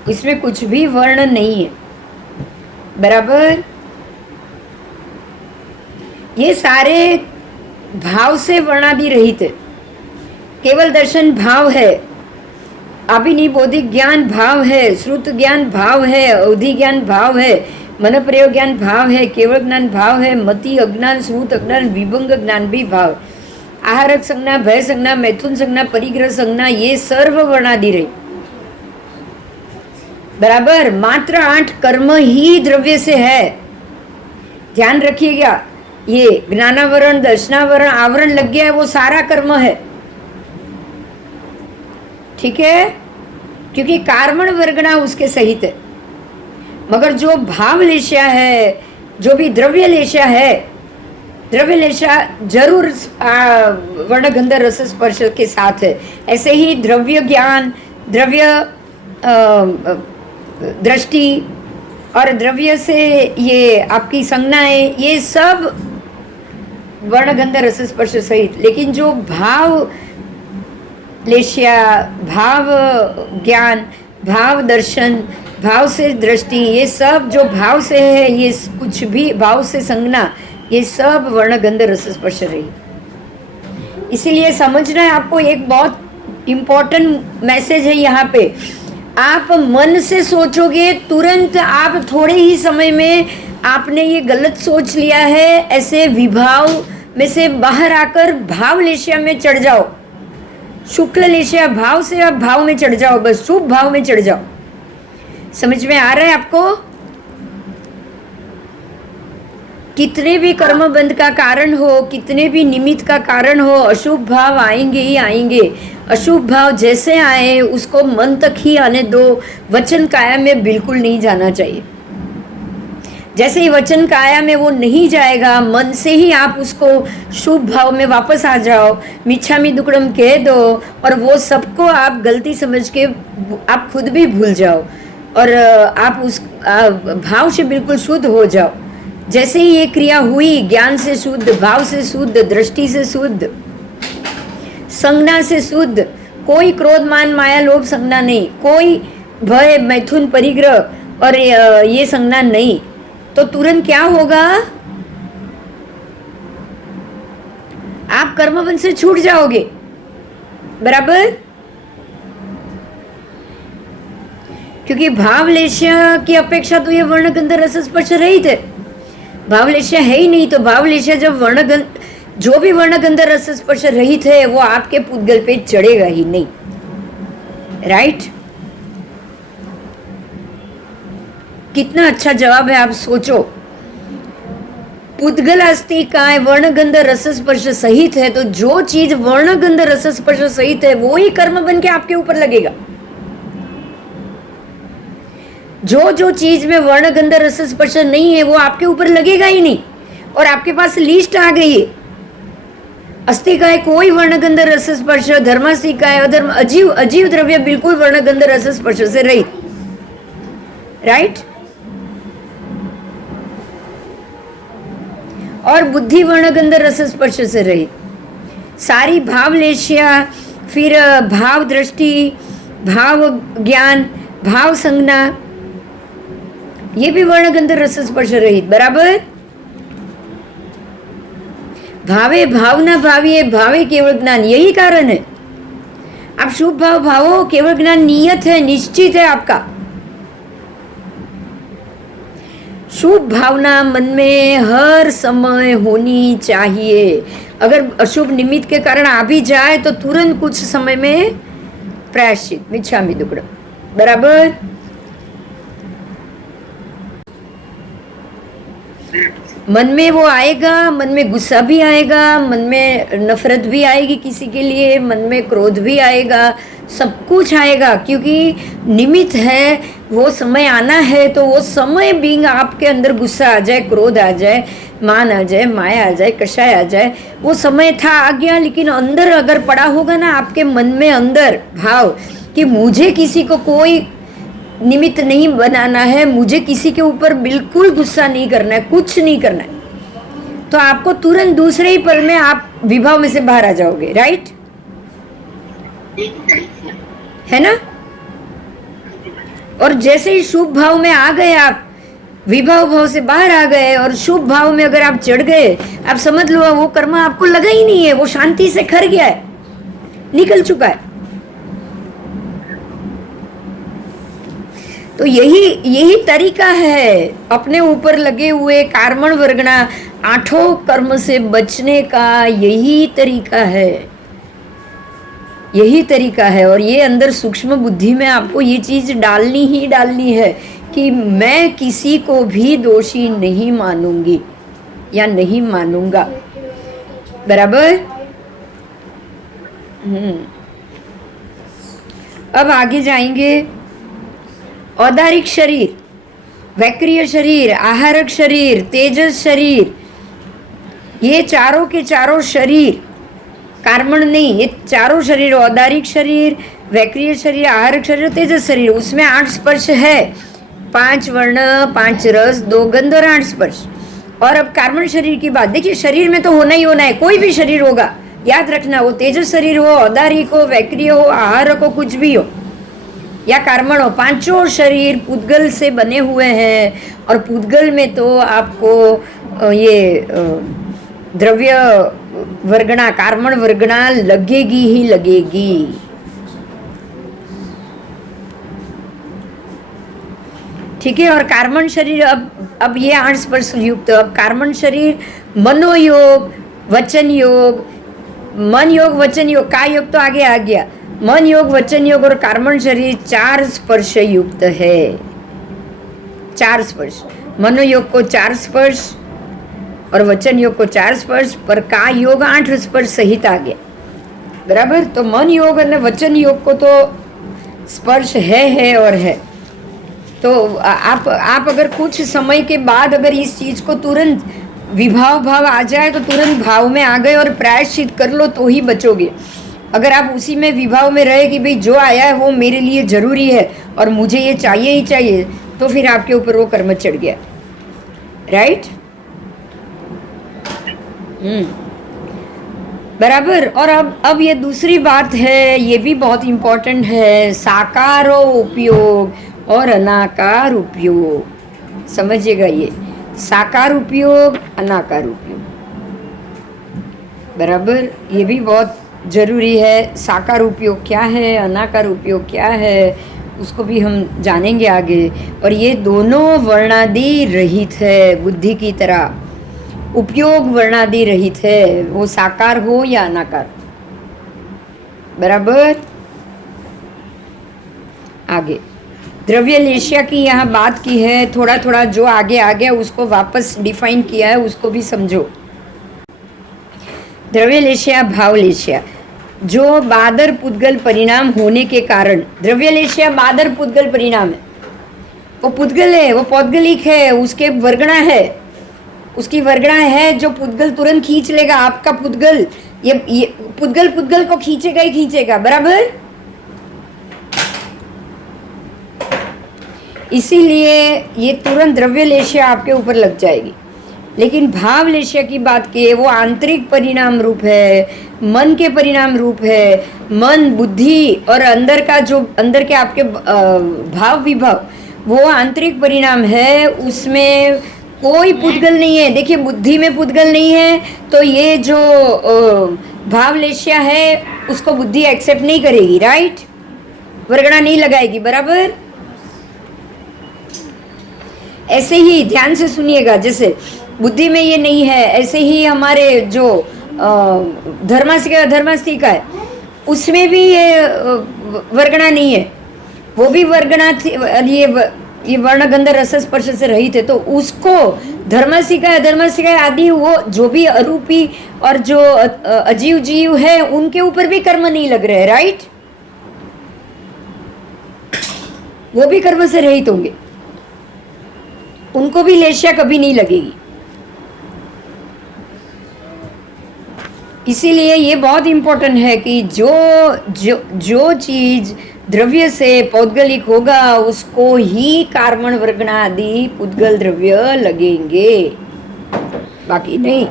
इसमें कुछ भी वर्ण नहीं है। बराबर। ये सारे भाव से वर्णादि रहित है। केवल दर्शन भाव है, अभिनिबोधिक ज्ञान भाव है, श्रुत ज्ञान भाव है, अवधि ज्ञान भाव है, मन प्रयोग ज्ञान भाव है, केवल ज्ञान भाव है, मति अज्ञान, श्रुत अज्ञान, विभंग ज्ञान भी भाव, आहारक संज्ञा, भय संज्ञा, मैथुन संज्ञा, परिग्रह संज्ञा, ये सर्व वर्णादि रही। बराबर। मात्र 8 कर्म ही द्रव्य से है। ध्यान रखिएगा, ये ज्ञानावरण, दर्शनावरण, आवरण लग गया है, वो सारा कर्म है। ठीक है, क्योंकि कार्मण वर्गणा उसके सहित है। मगर जो भाव लेशा है, जो भी द्रव्य लेशा है, द्रव्य लेशा जरूर वर्णगंध रस स्पर्श के साथ है। ऐसे ही द्रव्य ज्ञान, द्रव्य दृष्टि और द्रव्य से ये आपकी संज्ञाएं, ये सब वर्णगंध रस स्पर्श सहित। लेकिन जो भाव लेशिया, भाव ज्ञान, भाव दर्शन, भाव से दृष्टि, ये सब जो भाव से है, ये कुछ भी भाव से संज्ञा, ये सब वर्णगंध रस स्पर्श रही। इसीलिए समझना है आपको, एक बहुत इम्पोर्टेंट मैसेज है यहाँ पे। आप मन से सोचोगे, तुरंत आप थोड़े ही समय में आपने ये गलत सोच लिया है, ऐसे विभाव में से बाहर आकर भाव लेशिया में चढ़ जाओ। शुक्ल लेशिया भाव से आप भाव में चढ़ जाओ, बस शुभ भाव में चढ़ जाओ। समझ में आ रहा है आपको? कितने भी कर्म बंध का कारण हो, कितने भी निमित्त का कारण हो, अशुभ भाव आएंगे ही आएंगे। अशुभ भाव जैसे आए उसको मन तक ही आने दो, वचन काया में बिल्कुल नहीं जाना चाहिए। जैसे ही वचन काया में वो नहीं जाएगा, मन से ही आप उसको शुभ भाव में वापस आ जाओ, मिच्छामि दुक्कडम कह दो और वो सबको आप गलती समझ के आप खुद भी भूल जाओ और आप उस भाव से बिल्कुल शुद्ध हो जाओ। जैसे ही ये क्रिया हुई, ज्ञान से शुद्ध, भाव से शुद्ध, दृष्टि से शुद्ध, संज्ञा से शुद्ध, कोई क्रोध मान माया लोभ संज्ञा नहीं, कोई भय मैथुन परिग्रह और ये संज्ञा नहीं, तो तुरंत क्या होगा? आप कर्मबंध से छूट जाओगे। बराबर। क्योंकि भावलेशा की अपेक्षा तो ये वर्णगंध रस स्पर्श रहित है। भावलेशा है ही नहीं, तो भावलेशा जब वर्णगंध, जो भी वर्णगंध रस स्पर्श रहित है वो आपके पुद्गल पे चढ़ेगा ही नहीं। राइट। कितना अच्छा जवाब है, आप सोचो। पुद्गल अस्थि काय वर्ण गंध रस स्पर्श सहित है, तो जो चीज वर्ण गंध रस स्पर्श सहित है वो ही कर्म बन के आपके ऊपर लगेगा। जो जो चीज में वर्ण गंध रस स्पर्श नहीं है वो आपके ऊपर लगेगा ही नहीं। और आपके पास लिस्ट आ गई है, अस्थि काय कोई वर्णगंध रस स्पर्श, धर्मास्थि काय अधर्म, अजीव अजीव द्रव्य बिल्कुल वर्णगंध रस स्पर्श से रहित, राइट। और बुद्धि वर्णगंध रस स्पर्श से रहित, सारी भावलेशिया, फिर भाव दृष्टि, भाव ज्ञान, भाव संज्ञा, ये भी वर्णगंध रस स्पर्श रहित, बराबर। भावे भावना भाविये भावे केवल ज्ञान, यही कारण है। आप शुभ भाव भावो, केवल ज्ञान नियत है, निश्चित है आपका। शुभ भावना मन में हर समय होनी चाहिए। अगर अशुभ निमित्त के कारण आ भी जाए तो तुरंत कुछ समय में प्रायश्चित, मिच्छामि दुक्कडम, बराबर। मन में वो आएगा, मन में गुस्सा भी आएगा, मन में नफरत भी आएगी किसी के लिए, मन में क्रोध भी आएगा, सब कुछ आएगा, क्योंकि निमित्त है, वो समय आना है। तो वो समय बींग आपके अंदर गुस्सा आ जाए, क्रोध आ जाए, मान आ जाए, माया आ जाए, कषाय आ जाए, वो समय था, आ गया। लेकिन अंदर अगर पड़ा होगा ना आपके मन में अंदर भाव कि मुझे किसी को कोई निमित्त नहीं बनाना है, मुझे किसी के ऊपर बिल्कुल गुस्सा नहीं करना है, कुछ नहीं करना है, तो आपको तुरंत दूसरे ही पल में आप विभाव में से बाहर आ जाओगे, राइट, है ना। और जैसे ही शुभ भाव में आ गए आप, विभाव भाव से बाहर आ गए और शुभ भाव में अगर आप चढ़ गए, आप समझ लो वो कर्म आपको लगा ही नहीं है, वो शांति से खर गया है, निकल चुका है। तो यही तरीका है अपने ऊपर लगे हुए कार्मण वर्गणा आठों कर्म से बचने का, यही तरीका है, यही तरीका है। और ये अंदर सूक्ष्म बुद्धि में आपको ये चीज डालनी ही डालनी है कि मैं किसी को भी दोषी नहीं मानूंगी या नहीं मानूंगा, बराबर। अब आगे जाएंगे। औदारिक शरीर, वैक्रिय शरीर, आहारक शरीर, तेजस शरीर, ये चारों के चारों शरीर, कार्मण नहीं, ये चारों शरीर, औदारिक शरीर, वैक्रिय शरीर, आहारक शरीर, तेजस शरीर, उसमें 8 स्पर्श है, 5 वर्ण, 5 रस, 2 गंध और 8 स्पर्श। और अब कार्मण शरीर की बात देखिए, शरीर में तो होना ही होना है, कोई भी शरीर होगा, याद रखना, वो तेजस शरीर हो, औदारिक हो, वैक्रिय हो, आहारक हो, कुछ भी हो या कार्मण हो, पांचों शरीर पुद्गल से बने हुए हैं। और पुद्गल में तो आपको ये द्रव्य वर्गणा, कार्मण वर्गणा लगेगी ही लगेगी। ठीक है। और कार्मण शरीर, अब ये 8 स्पर्श युक्त, अब कार्मण शरीर मनोयोग, वचन योग, मन योग, वचन योग, का योग तो आगे आ गया, मन योग, वचन योग और कार्मण शरीर 4 स्पर्श युक्त है, 4 स्पर्श। मनोयोग को 4 स्पर्श और वचन योग को 4 स्पर्श, पर का योग 8 स्पर्श सहित आ गया, बराबर। तो मन योग और वचन योग को तो स्पर्श है और है। तो आप अगर कुछ समय के बाद अगर इस चीज को तुरंत विभाव भाव आ जाए तो तुरंत भाव में आ गए और प्रायश्चित कर लो तो ही बचोगे। अगर आप उसी में विभाव में रहे कि भाई जो आया है वो मेरे लिए जरूरी है और मुझे ये चाहिए ही चाहिए, तो फिर आपके ऊपर वो कर्म चढ़ गया, राइट। बराबर। और अब ये दूसरी बात है, ये भी बहुत इम्पोर्टेंट है, साकारो उपयोग और अनाकार उपयोग। समझिएगा, ये साकार उपयोग, अनाकार उपयोग, बराबर, ये भी बहुत जरूरी है। साकार उपयोग क्या है, अनाकार उपयोग क्या है, उसको भी हम जानेंगे आगे। और ये दोनों वर्णादि रहित है, बुद्धि की तरह। उपयोग वर्णादि रहित है, वो साकार हो या अनाकार, बराबर। आगे द्रव्य लेशिया की यहाँ बात की है, थोड़ा थोड़ा जो आगे आ गया उसको वापस डिफाइन किया है, उसको भी समझो। द्रव्य लेशिया, भाव लेशिया, जो बादर पुद्गल परिणाम होने के कारण, द्रव्य लेशिया बादर पुद्गल परिणाम है, वो पुद्गल है, वो पौद्गलिक है, उसके वर्गणा है, उसकी वर्गणा है जो पुद्गल तुरंत खींच लेगा। आपका पुद्गल ये पुद्गल पुद्गल को खींचेगा ही खींचेगा, बराबर। इसीलिए ये तुरंत द्रव्य लेशिया आपके ऊपर लग जाएगी। लेकिन भाव लेशिया की बात की, वो आंतरिक परिणाम रूप है, मन के परिणाम रूप है। मन, बुद्धि और अंदर का जो अंदर के आपके भाव विभाव, वो आंतरिक परिणाम है, उसमें कोई पुद्गल नहीं है। देखिए, बुद्धि में पुद्गल नहीं है तो ये जो भाव लेशिया है उसको बुद्धि एक्सेप्ट नहीं करेगी, राइट, वर्गणा नहीं लगाएगी, बराबर। ऐसे ही ध्यान से सुनिएगा, जैसे बुद्धि में ये नहीं है, ऐसे ही हमारे जो धर्मास्तिका है उसमें भी ये वर्गणा नहीं है, वो भी वर्गणा थी, ये वर्ण गंध रस स्पर्श से रहित है। तो उसको धर्मास्तिका आदि, वो जो भी अरूपी और जो अजीव जीव है उनके ऊपर भी कर्म नहीं लग रहे हैं, राइट, वो भी कर्म से रहित होंगे, उनको भी लेशिया कभी नहीं लगेगी। इसीलिए ये बहुत इंपॉर्टेंट है कि जो चीज द्रव्य से पौद्गलिक होगा उसको ही कार्बन वर्गणा आदि पुद्गल द्रव्य लगेंगे, बाकी नहीं।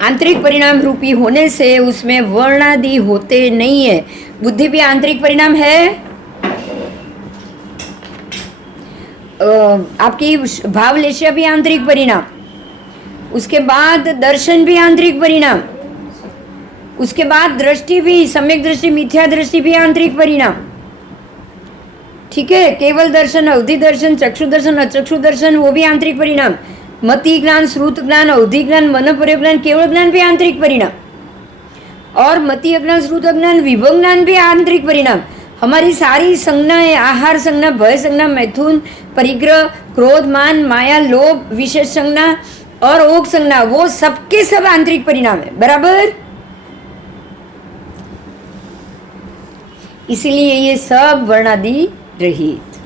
आंतरिक परिणाम रूपी होने से उसमें वर्णादि होते नहीं है। बुद्धि भी आंतरिक परिणाम है, आपकी भाव लेशिया भी आंतरिक परिणाम, उसके बाद दर्शन भी आंतरिक परिणाम, उसके बाद दृष्टि भी, सम्यक दृष्टि, मिथ्या दृष्टि भी आंतरिक परिणाम, ठीक है। केवल दर्शन, अवधि दर्शन, चक्षु दर्शन, अचक्षु दर्शन, वो भी आंतरिक परिणाम। मति ज्ञान, श्रुत ज्ञान, अवधि ज्ञान, मनोपर्य ज्ञान, केवल ज्ञान भी आंतरिक परिणाम, और मति अज्ञान, श्रुत ज्ञान, विभव ज्ञान भी आंतरिक परिणाम। हमारी सारी संज्ञाएं, आहार संज्ञा, भय संज्ञा, मैथुन, परिग्रह, क्रोध, मान, माया, लोभ, विशेष संज्ञा और ओग संज्ञा, वो सबके सब आंतरिक परिणाम है, बराबर। इसीलिए ये सब वर्णादि रहित,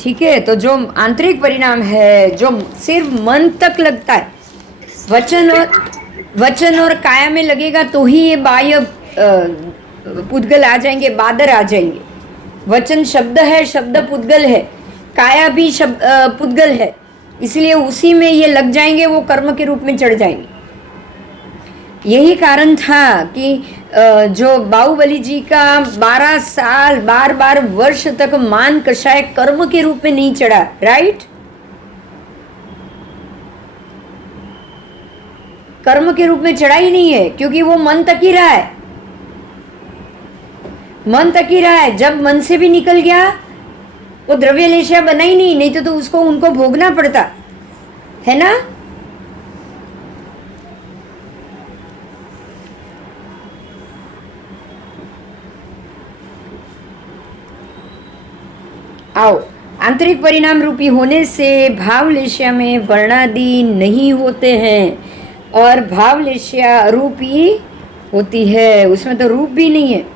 ठीक है। तो जो आंतरिक परिणाम है, जो सिर्फ मन तक लगता है, वचन और काया में लगेगा तो ही ये बाह्य पुद्गल आ जाएंगे, बादर आ जाएंगे। वचन शब्द है, शब्द पुद्गल है, काया भी पुद्गल है, इसलिए उसी में ये लग जाएंगे, वो कर्म के रूप में चढ़ जाएंगे। यही कारण था कि जो बाहुबली जी का 12 साल 12 वर्ष तक मान कषाय कर्म के रूप में नहीं चढ़ा, राइट, कर्म के रूप में चढ़ा ही नहीं है, क्योंकि वो मन तक ही रहा है, मन तक ही रहा है। जब मन से भी निकल गया वो द्रव्य लेशिया बना ही नहीं, नहीं तो उसको उनको भोगना पड़ता है ना। आओ, आंतरिक परिणाम रूपी होने से भाव लेशिया में वर्णादि नहीं होते हैं, और भाव लेशिया रूपी होती है, उसमें तो रूप भी नहीं है।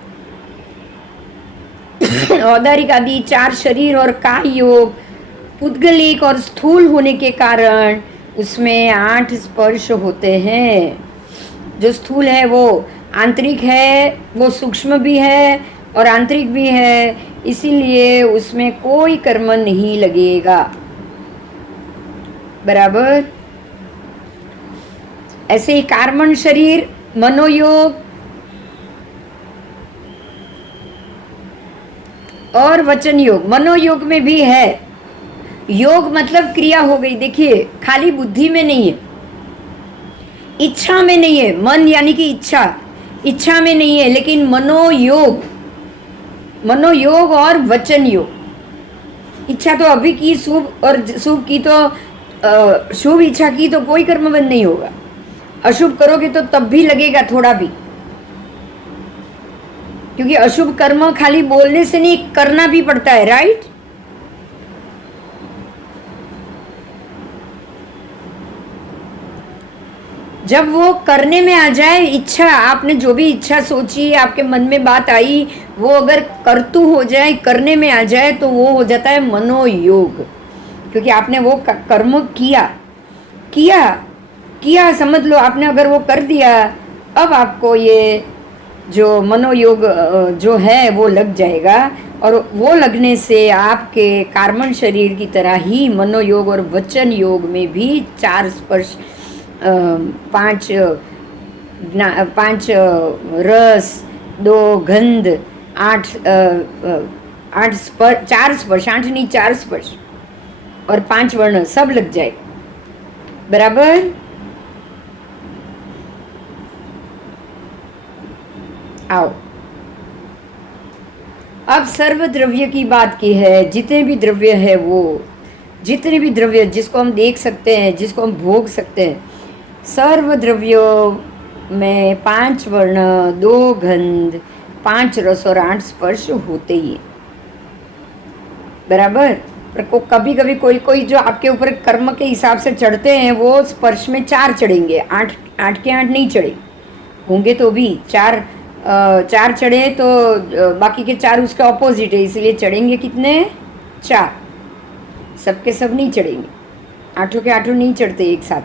औदारिक आदि 4 शरीर और काय योग पुद्गलिक और स्थूल होने के कारण उसमें 8 स्पर्श होते हैं। जो स्थूल है वो आंतरिक है, वो सूक्ष्म भी है और आंतरिक भी है, इसीलिए उसमें कोई कर्म नहीं लगेगा, बराबर। ऐसे ही कार्बन शरीर, मनोयोग और वचन योग, मनोयोग में भी है। योग मतलब क्रिया हो गई, देखिए खाली बुद्धि में नहीं है, इच्छा में नहीं है, मन यानी कि इच्छा में नहीं है, लेकिन मनोयोग और वचन योग। इच्छा तो अभी की शुभ, और शुभ की तो शुभ इच्छा की तो कोई कर्म बंद नहीं होगा, अशुभ करोगे तो तब भी लगेगा थोड़ा भी, क्योंकि अशुभ कर्म खाली बोलने से नहीं, करना भी पड़ता है, राइट? जब वो करने में आ जाए, इच्छा, आपने जो भी इच्छा सोची, आपके मन में बात आई, वो अगर कर्तु हो जाए, करने में आ जाए, तो वो हो जाता है मनोयोग। क्योंकि आपने वो कर्म किया किया किया, समझ लो आपने अगर वो कर दिया, अब आपको ये जो मनोयोग जो है वो लग जाएगा। और वो लगने से आपके कार्मण शरीर की तरह ही मनोयोग और वचन योग में भी 4 स्पर्श, 5 रस, 2 गंध, 8 स्पर्श, 4 स्पर्श, 8 नहीं 4 स्पर्श और 5 वर्ण सब लग जाए, बराबर? आओ, अब सर्व द्रव्य की बात की है। जितने भी द्रव्य है वो, जितने भी द्रव्य जिसको हम देख सकते हैं, जिसको हम भोग सकते हैं, सर्व द्रव्यों में 5 वर्ण, 2 गंध, 5 रस और 8 स्पर्श होते ही, बराबर? पर कभी कभी कोई कोई जो आपके ऊपर कर्म के हिसाब से चढ़ते हैं, वो स्पर्श में 4 चढ़ेंगे, 8 के 8 नहीं चढ़े होंगे, तो भी 4 चढ़े तो बाकी के 4 उसके ऑपोजिट है, इसलिए चढ़ेंगे कितने? 4। सबके सब नहीं चढ़ेंगे, 8 के 8 नहीं चढ़ते एक साथ।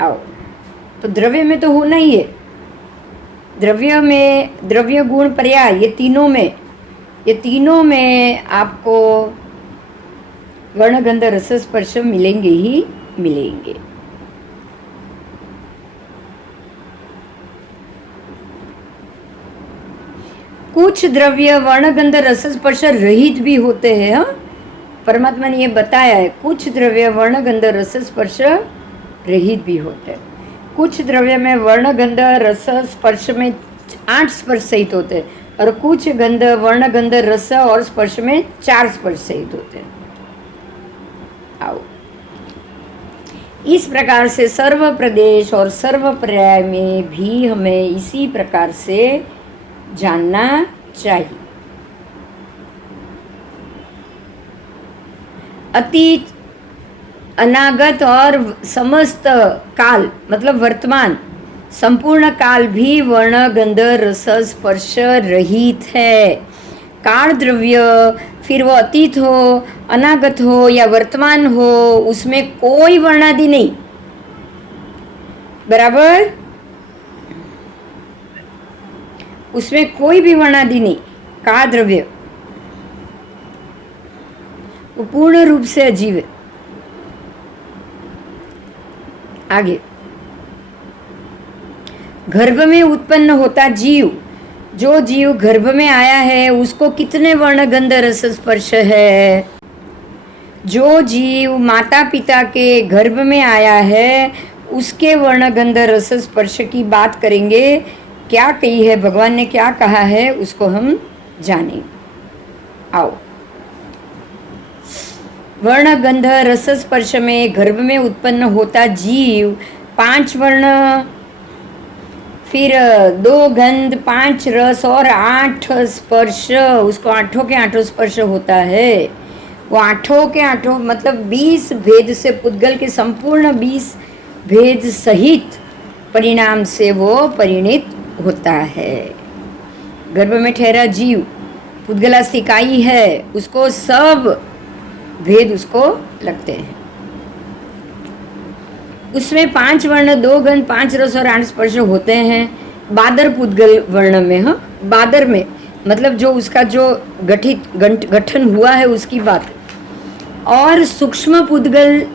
आओ, तो द्रव्य में तो होना ही है। द्रव्य में द्रव्य गुण पर्याय, ये तीनों में आपको वर्ण गंध रस स्पर्श मिलेंगे ही मिलेंगे। कुछ द्रव्य वर्ण गंध रस स्पर्श रहित भी होते हैं। हाँ, परमात्मा ने ये बताया है, कुछ द्रव्य वर्ण गंध रस स्पर्श रहित भी होते हैं। कुछ द्रव्य में वर्ण गंध रस स्पर्श में 8 स्पर्श सहित होते हैं, और कुछ गंध वर्ण गंध रस और स्पर्श में 4 स्पर्श सहित होते हैं। आओ, इस प्रकार से सर्व प्रदेश और सर्व पर्याय में भी हमें इसी प्रकार से जानना चाहिए। अतीत, अनागत और समस्त काल, मतलब वर्तमान, संपूर्ण काल भी वर्ण गंध रस स्पर्श रहित है। काल द्रव्य, फिर वो अतीत हो, अनागत हो या वर्तमान हो, उसमें कोई वर्णादि नहीं, बराबर? उसमें कोई भी वर्णादि नहीं। काल द्रव्य वो पूर्ण रूप से अजीव है। आगे, गर्भ में उत्पन्न होता जीव, जो जीव गर्भ में आया है उसको कितने वर्ण गंध रस स्पर्श है? जो जीव माता पिता के गर्भ में आया है उसके वर्ण गंध रस स्पर्श की बात करेंगे। क्या कही है भगवान ने, क्या कहा है, उसको हम जानें। आओ, वर्ण गंध रस स्पर्श में गर्भ में उत्पन्न होता जीव 5 वर्ण, फिर 2 गंध, 5 रस और 8 स्पर्श, उसको 8 के 8 स्पर्श होता है। वो 8 के 8 मतलब 20 भेद से, पुद्गल के संपूर्ण 20 भेद सहित परिणाम से वो परिणित होता है। गर्भ में ठहरा जीव पुद्गलास्थ इकाई है, उसको सब भेद उसको लगते हैं। उसमें 5 वर्ण, 2 गंध, 5 रस और 8 स्पर्श होते हैं। बादर पुद्गल वर्ण में, हाँ, बादर में मतलब जो उसका जो गठन हुआ है उसकी बात। और सूक्ष्म पुद्गल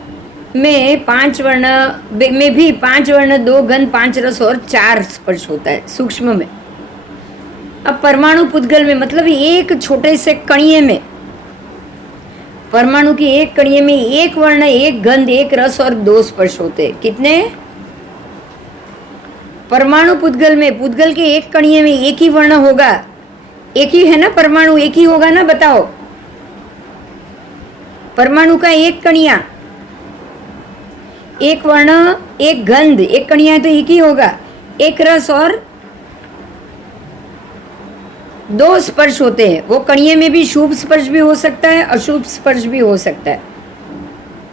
में 5 वर्ण में भी 5 वर्ण, 2 गंध, 5 रस और 4 स्पर्श होता है सूक्ष्म में। अब परमाणु पुद्गल में मतलब एक छोटे से कणिये में, परमाणु की एक कणिये में 1 वर्ण, 1 गंध, 1 रस और 2 स्पर्श होते हैं। कितने? परमाणु पुद्गल में, पुद्गल के एक कणिये में 1 ही वर्ण होगा, एक ही है ना, परमाणु एक ही होगा ना, बताओ। परमाणु का एक कणिया, 1 वर्ण, 1 गंध, 1 कणिया है तो एक ही होगा। एक रस और दो स्पर्श होते हैं। वो कणिये में भी शुभ स्पर्श भी हो सकता है, अशुभ स्पर्श भी हो सकता है,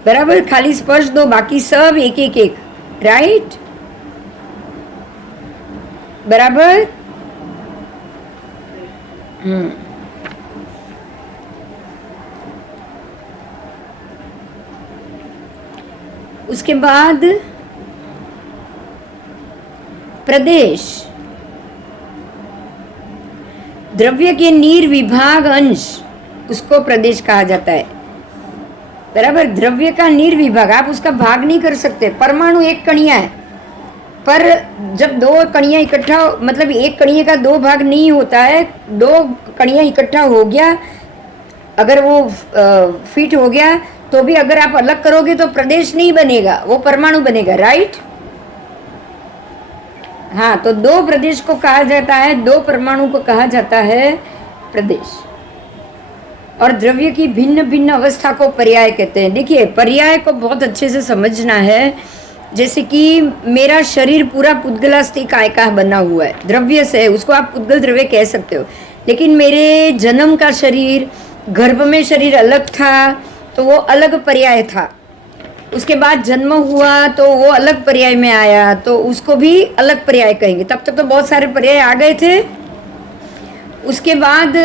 बराबर। खाली स्पर्श दो, बाकी सब एक एक एक, राइट, बराबर। उसके बाद प्रदेश, द्रव्य के निर्विभाग अंश, उसको प्रदेश कहा जाता है, बराबर। द्रव्य का निर्विभाग, आप उसका भाग नहीं कर सकते। परमाणु एक कणिया है, पर जब दो कणिया इकट्ठा, मतलब एक कणिये का दो भाग नहीं होता है, दो कणिया इकट्ठा हो गया, अगर वो फिट हो गया, तो भी अगर आप अलग करोगे तो प्रदेश नहीं बनेगा, वो परमाणु बनेगा, राइट। हाँ, तो दो प्रदेश को कहा जाता है, दो परमाणु को कहा जाता है प्रदेश। और द्रव्य की भिन्न भिन्न अवस्था को पर्याय कहते हैं। देखिए, पर्याय को बहुत अच्छे से समझना है। जैसे कि मेरा शरीर पूरा पुद्गलास्थि काय का बना हुआ है, द्रव्य से, उसको आप पुद्गल द्रव्य कह सकते हो। लेकिन मेरे जन्म का शरीर, गर्भ में शरीर अलग था, तो वो अलग पर्याय था। उसके बाद जन्म हुआ तो वो अलग पर्याय में आया, तो उसको भी अलग पर्याय कहेंगे। तब तक तो बहुत सारे पर्याय आ गए थे। उसके बाद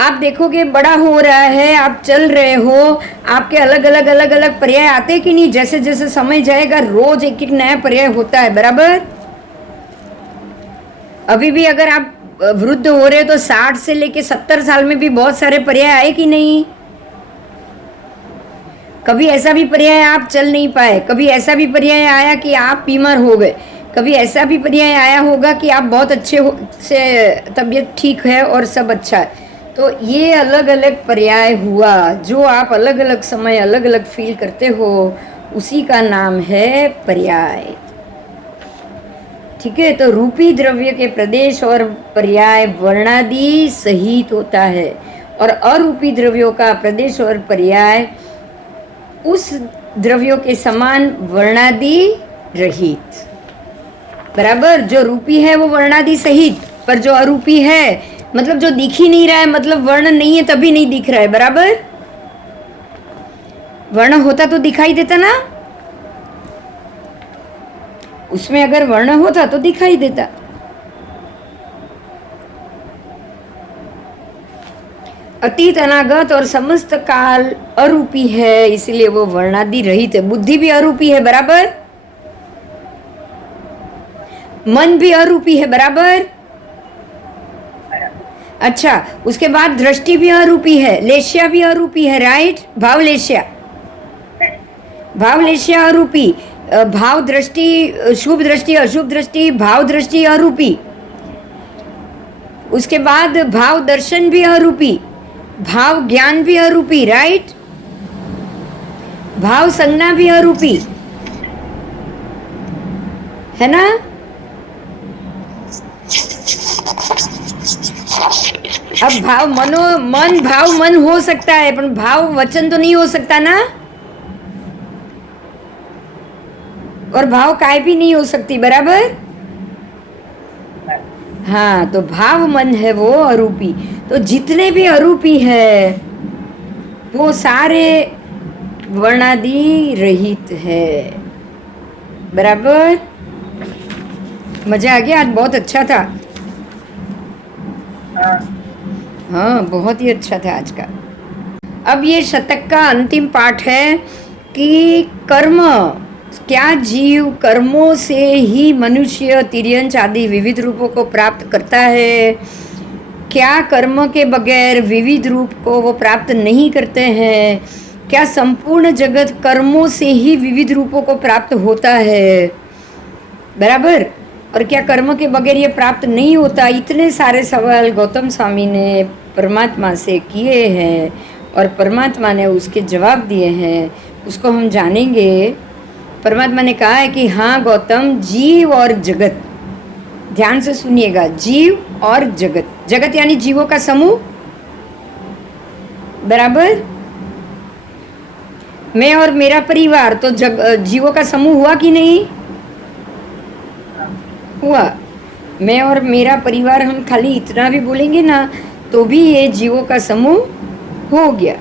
आप देखोगे बड़ा हो रहा है, आप चल रहे हो, आपके अलग अलग अलग अलग पर्याय आते कि नहीं। जैसे जैसे समय जाएगा रोज एक एक नया पर्याय होता है, बराबर। अभी भी अगर आप वृद्ध हो रहे हो तो 60 से लेके 70 साल में भी बहुत सारे पर्याय आए कि नहीं। कभी ऐसा भी पर्याय आप चल नहीं पाए, कभी ऐसा भी पर्याय आया कि आप बीमार हो गए, कभी ऐसा भी पर्याय आया होगा कि आप बहुत अच्छे से तबीयत ठीक है और सब अच्छा है। तो ये अलग अलग पर्याय हुआ, जो आप अलग अलग समय अलग अलग फील करते हो, उसी का नाम है पर्याय। ठीक है, तो रूपी द्रव्य के प्रदेश और पर्याय वर्णादि सहित होता है, और अरूपी द्रव्यों का प्रदेश और पर्याय उस द्रव्यों के समान वर्णादि रहित, बराबर। जो रूपी है वो वर्णादि सहित, पर जो अरूपी है, मतलब जो दिख ही नहीं रहा है, मतलब वर्ण नहीं है तभी नहीं दिख रहा है, बराबर। वर्ण होता तो दिखाई देता ना, उसमें अगर वर्ण होता तो दिखाई देता। अतीत, अनागत और समस्त काल अरूपी है, इसलिए वो वर्णादि रहित है। बुद्धि भी अरूपी है, बराबर। मन भी अरूपी है, बराबर। अच्छा, उसके बाद दृष्टि भी अरूपी है, लेश्या भी अरूपी है, राइट। भाव लेश्या, भाव लेश्या अरूपी, भाव दृष्टि, शुभ दृष्टि, अशुभ दृष्टि, भाव दृष्टि अरूपी। उसके बाद भाव दर्शन भी अरूपी, भाव ज्ञान भी अरूपी, राइट। भाव संज्ञा भी अरूपी है ना। अब भाव मन, भाव मन हो सकता है, पर भाव वचन तो नहीं हो सकता ना, और भाव काय भी नहीं हो सकती, बराबर। हाँ, तो भाव मन है वो अरूपी। तो जितने भी अरूपी है वो सारे वर्णादि रहित है, बराबर। मजा आ गया, आज बहुत अच्छा था। हाँ, बहुत ही अच्छा था आज का। अब ये शतक का अंतिम पाठ है कि कर्म, क्या जीव कर्मों से ही मनुष्य तिर्यंच आदि विविध रूपों को प्राप्त करता है? क्या कर्म के बगैर विविध रूप को वो प्राप्त नहीं करते हैं? क्या संपूर्ण जगत कर्मों से ही विविध रूपों को प्राप्त होता है, बराबर। और क्या कर्म के बगैर ये प्राप्त नहीं होता? इतने सारे सवाल गौतम स्वामी ने परमात्मा से किए हैं और परमात्मा ने उसके जवाब दिए हैं, उसको हम जानेंगे। परमात्मा ने कहा है कि हाँ गौतम, जीव और जगत, ध्यान से सुनिएगा, जीव और जगत, जगत यानी जीवों का समूह, बराबर। मैं और मेरा परिवार तो जीवों का समूह हुआ कि नहीं? हुआ। मैं और मेरा परिवार, हम खाली इतना भी बोलेंगे ना तो भी ये जीवों का समूह हो गया।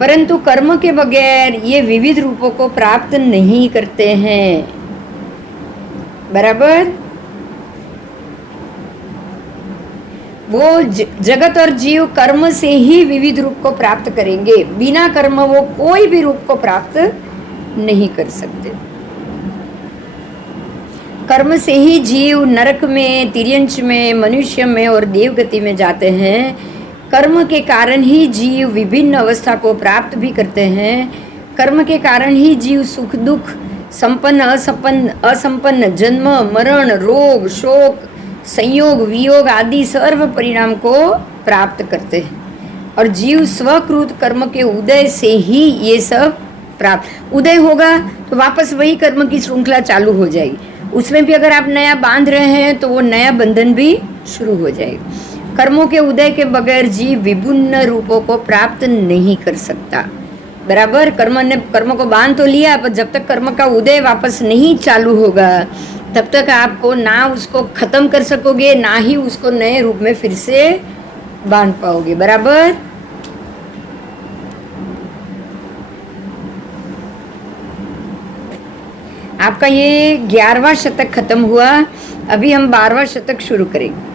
परंतु कर्म के बगैर ये विविध रूपों को प्राप्त नहीं करते हैं। बराबर। वो जगत और जीव कर्म से ही विविध रूप को प्राप्त करेंगे, बिना कर्म वो कोई भी रूप को प्राप्त नहीं कर सकते। कर्म से ही जीव नरक में, तिर्यंच में, मनुष्य में और देवगति में जाते हैं। कर्म के कारण ही जीव विभिन्न अवस्था को प्राप्त भी करते हैं। कर्म के कारण ही जीव सुख दुख, संपन्न असंपन्न, जन्म मरण, रोग शोक, संयोग वियोग आदि सर्व परिणाम को प्राप्त करते हैं। और जीव स्वकृत कर्म के उदय से ही ये सब प्राप्त, उदय होगा तो वापस वही कर्म की श्रृंखला चालू हो जाएगी। उसमें भी अगर आप नया बांध रहे हैं तो वो नया बंधन भी शुरू हो जाएगा। कर्मों के उदय के बगैर जीव विभिन्न रूपों को प्राप्त नहीं कर सकता। बराबर। कर्म को बांध तो लिया, पर जब तक कर्म का उदय वापस नहीं चालू होगा तब तक आपको ना उसको खत्म कर सकोगे, ना ही उसको नए रूप में फिर से बांध पाओगे। बराबर। आपका ये 11वां शतक खत्म हुआ, अभी हम 12वां शतक शुरू करेंगे।